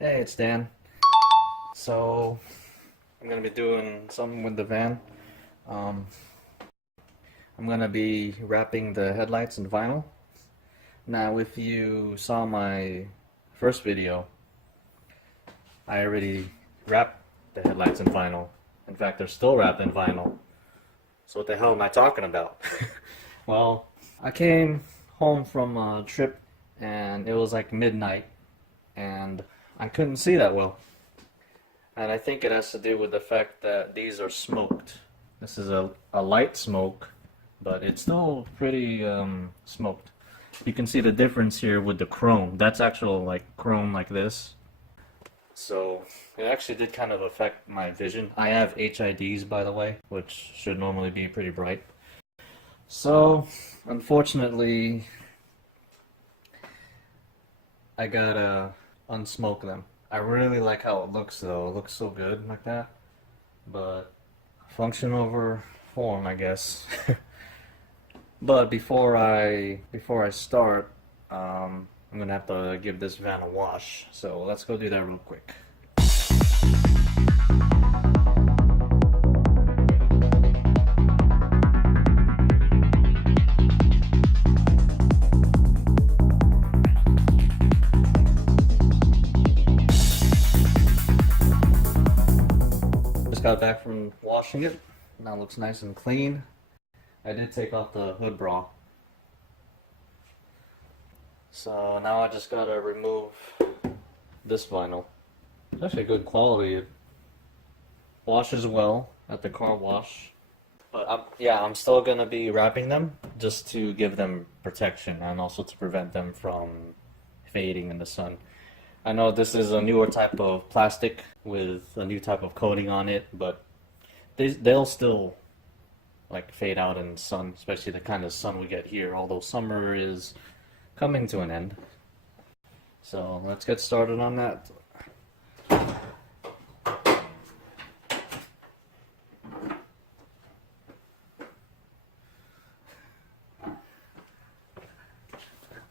Hey, it's Dan. So, I'm gonna be doing something with the van. Um, I'm gonna be wrapping the headlights in vinyl. Now, if you saw my first video, I already wrapped the headlights in vinyl. In fact, they're still wrapped in vinyl. So what the hell am I talking about? Well, I came home from a trip and it was like midnight and I couldn't see that well. And I think it has to do with the fact that these are smoked. This is a light smoke, but it's still pretty smoked. You can see the difference here with the chrome. That's actual like chrome like this. So it actually did kind of affect my vision. I have HIDs, by the way, which should normally be pretty bright. So unfortunately, I gotta unsmoke them. I really like how it looks though. It looks so good like that. But function over form, I guess. But before I start, I'm gonna have to give this van a wash. So let's go do that real quick. Just got back from washing it. Now it looks nice and clean. I did take off the hood bra. So now I just gotta remove this vinyl. It's actually good quality. It washes well at the car wash. But I'm still gonna be wrapping them just to give them protection and also to prevent them from fading in the sun. I know this is a newer type of plastic with a new type of coating on it, but they'll still like fade out in the sun, especially the kind of sun we get here, although summer is coming to an end. So let's get started on that.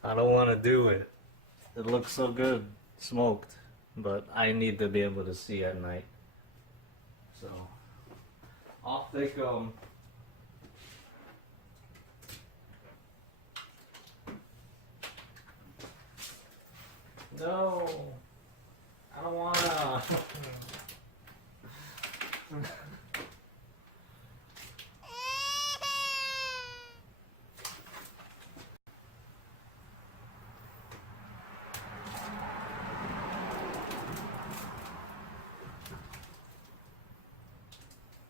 I don't want to do it. It looks so good, smoked, but I need to be able to see at night. So I'll take No, I don't wanna.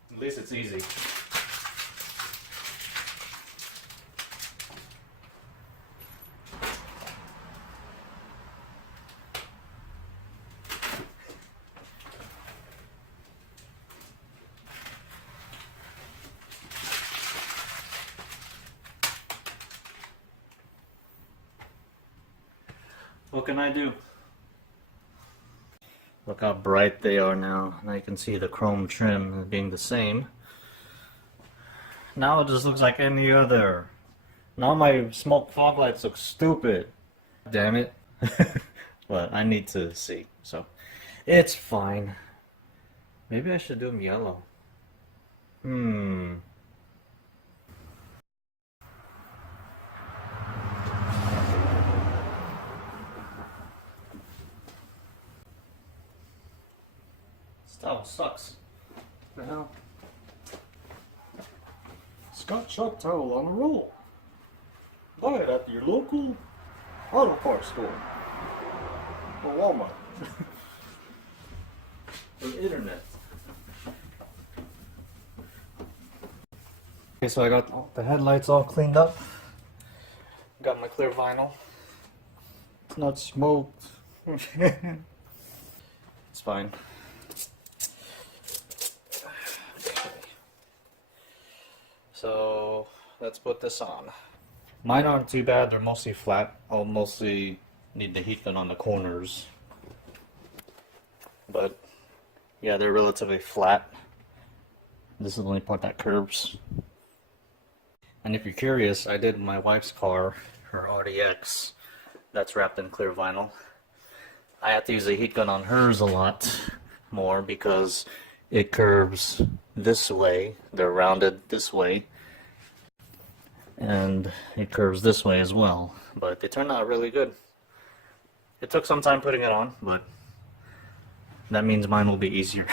At least it's easy. What can I do? Look how bright they are now. Now you can see the chrome trim being the same. Now it just looks like any other. Now my smoke fog lights look stupid. Damn it. But I need to see, so it's fine. Maybe I should do them yellow. This towel sucks. What the hell? Scott Shop towel on a roll. Buy it at your local auto parts store. Or Walmart. Or the internet. Okay, so I got the headlights all cleaned up. Got my clear vinyl. It's not smoked. It's fine. So let's put this on. Mine aren't too bad, they're mostly flat. I'll mostly need to heat them on the corners. But yeah, they're relatively flat. This is the only part that curves. And if you're curious, I did my wife's car, her RDX, that's wrapped in clear vinyl. I have to use a heat gun on hers a lot more because it curves this way. They're rounded this way. And it curves this way as well. But they turned out really good. It took some time putting it on, but that means mine will be easier.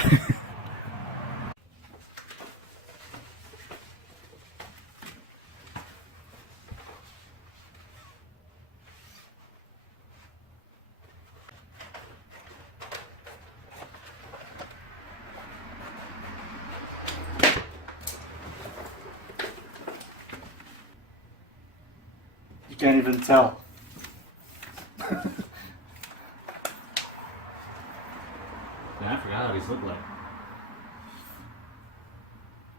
You can't even tell. Yeah, I forgot how these look like.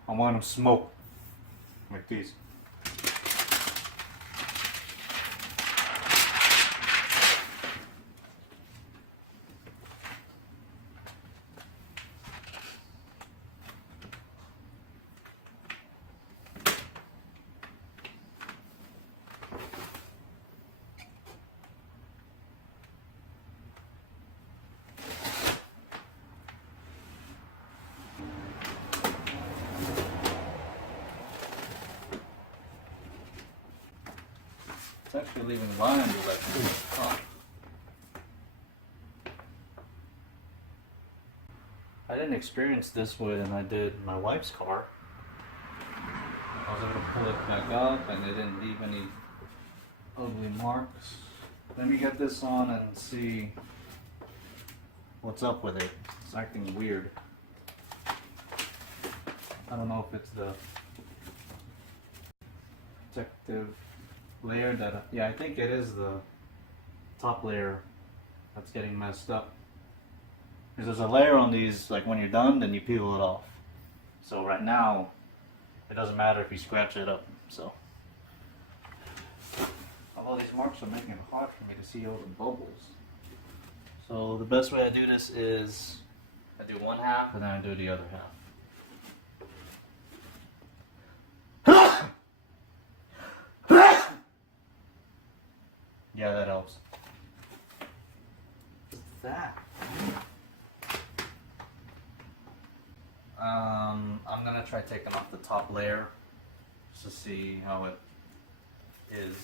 I want them smoked. Like these. It's actually leaving lines like this. Huh. I didn't experience this when I did my wife's car. I was able to pull it back up and it didn't leave any ugly marks. Let me get this on and see what's up with it. It's acting weird. I don't know if it's the protective layer that, yeah, I think it is the top layer that's getting messed up. Because there's a layer on these, like when you're done, then you peel it off. So right now, it doesn't matter if you scratch it up, so. Although these marks are making it hard for me to see all the bubbles. So the best way I do this is, I do one half and then I do the other half. Yeah, that helps. What's that? I'm gonna try taking off the top layer just to see how it is.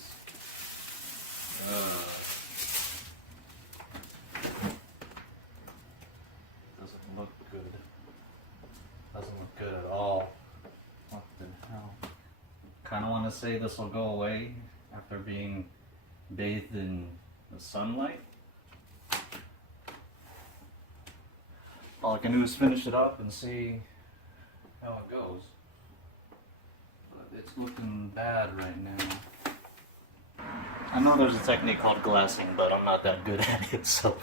Doesn't look good. Doesn't look good at all. What the hell? Kind of want to say this will go away after being bathed in the sunlight. All I can do is finish it up and see how it goes. But it's looking bad right now. I know there's a technique called glassing, but I'm not that good at it, so.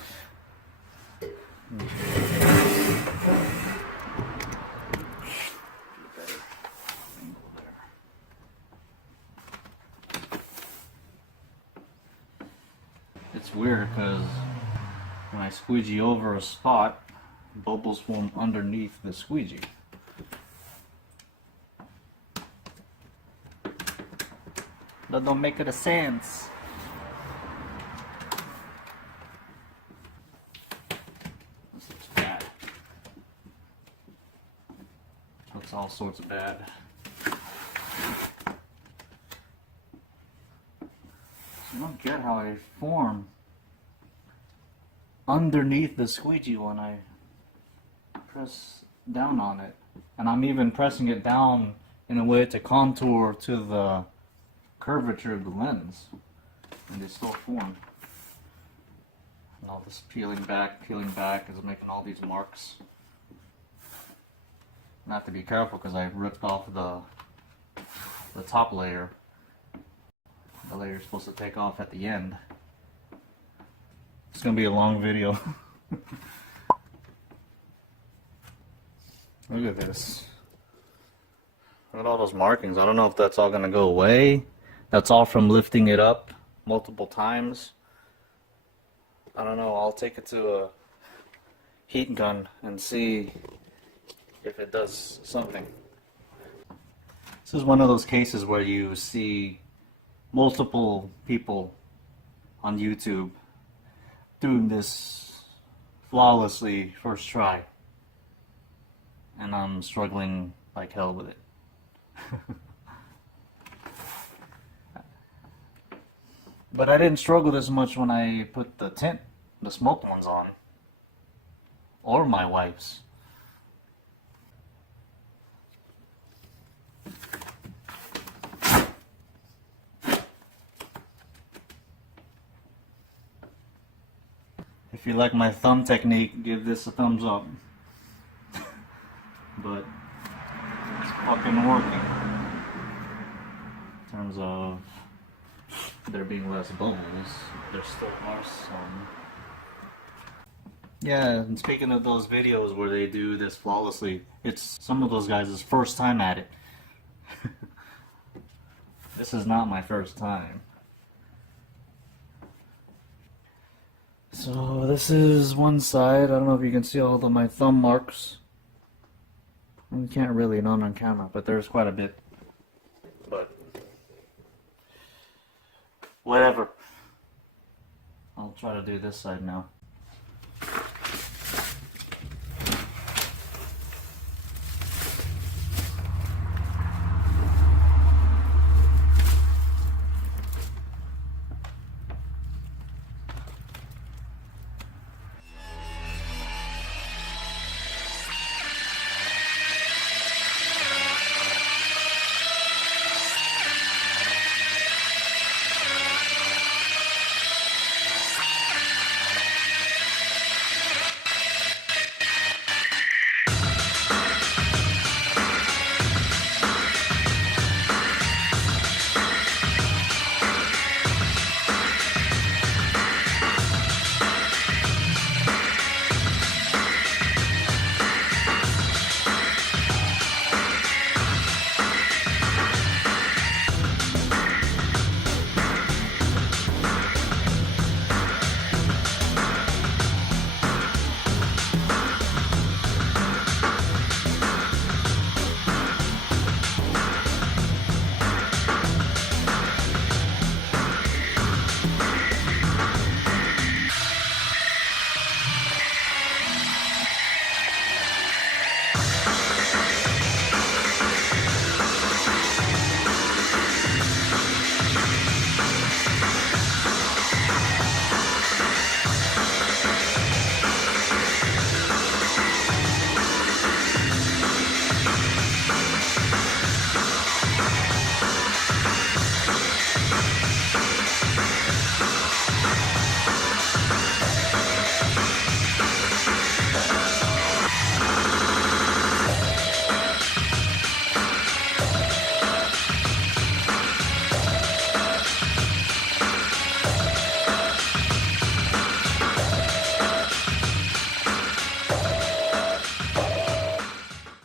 It's weird because when I squeegee over a spot, bubbles form underneath the squeegee. That don't make any sense. This looks bad. Looks all sorts of bad. I don't get how I form underneath the squeegee when I press down on it. And I'm even pressing it down in a way to contour to the curvature of the lens. And they still form. And all this peeling back is making all these marks. I have to be careful because I ripped off the top layer. The layer you're supposed to take off at the end. It's gonna be a long video. Look at this. Look at all those markings. I don't know if that's all gonna go away. That's all from lifting it up multiple times. I don't know. I'll take it to a heat gun and see if it does something. This is one of those cases where you see multiple people on YouTube doing this flawlessly first try, and I'm struggling like hell with it. But I didn't struggle this much when I put the tint, the smoked ones on, or my wipes. If you like my thumb technique, give this a thumbs up. But it's fucking working. In terms of there being less bubbles, there still are some. Yeah, and speaking of those videos where they do this flawlessly, it's some of those guys' first time at it. This is not my first time. So this is one side. I don't know if you can see all of my thumb marks. You can't really, not on camera, but there's quite a bit. But whatever. I'll try to do this side now.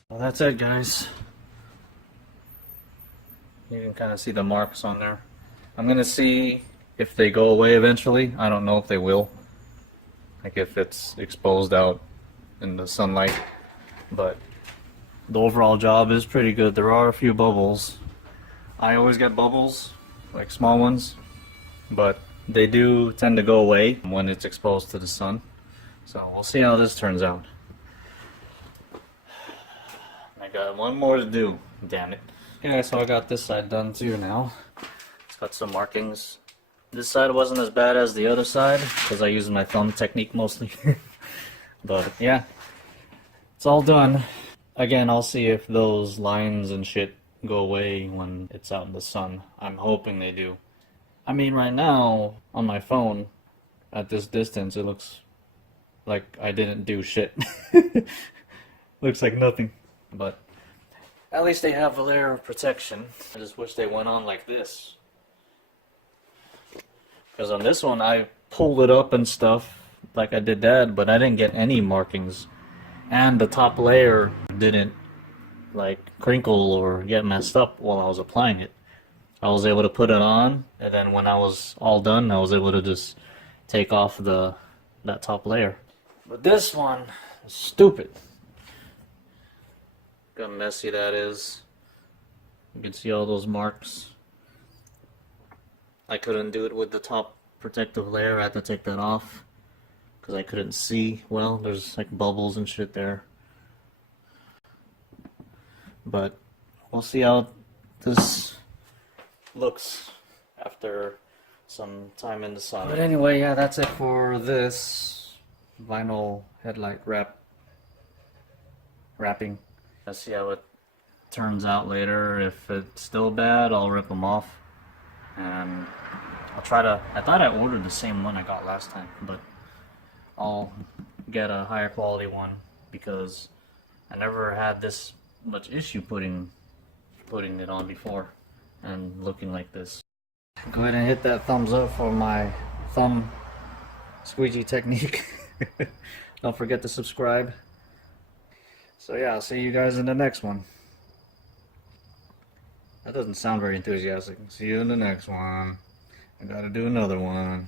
Well, that's it, guys. You can kind of see the marks on there. I'm gonna see if they go away eventually. I don't know if they will. Like if it's exposed out in the sunlight. But the overall job is pretty good. There are a few bubbles. I always get bubbles, like small ones. But they do tend to go away when it's exposed to the sun. So we'll see how this turns out. I got one more to do, damn it. Yeah, so I got this side done too now. It's got some markings. This side wasn't as bad as the other side because I used my thumb technique mostly. But yeah, it's all done. Again, I'll see if those lines and shit go away when it's out in the sun. I'm hoping they do. I mean, right now on my phone at this distance, it looks like I didn't do shit. Looks like nothing. But at least they have a layer of protection. I just wish they went on like this. Because on this one, I pulled it up and stuff like I did that, but I didn't get any markings. And the top layer didn't like crinkle or get messed up while I was applying it. I was able to put it on, and then when I was all done, I was able to just take off that top layer. But this one is stupid. Look how messy that is. You can see all those marks. I couldn't do it with the top protective layer. I had to take that off. because I couldn't see well. There's like bubbles and shit there. But we'll see how this looks after some time in the sun. But anyway, yeah, that's it for this vinyl headlight wrapping. Let's see how it turns out later. If it's still bad, I'll rip them off. And I'll try to, I thought I ordered the same one I got last time, but I'll get a higher quality one because I never had this much issue putting it on before and looking like this. Go ahead and hit that thumbs up for my thumb squeegee technique. Don't forget to subscribe. So yeah, I'll see you guys in the next one. That doesn't sound very enthusiastic. See you in the next one. I gotta do another one.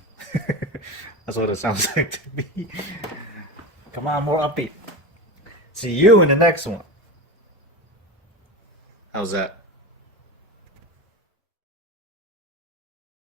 That's what it sounds like to me. Come on, more upbeat. See you in the next one. How's that?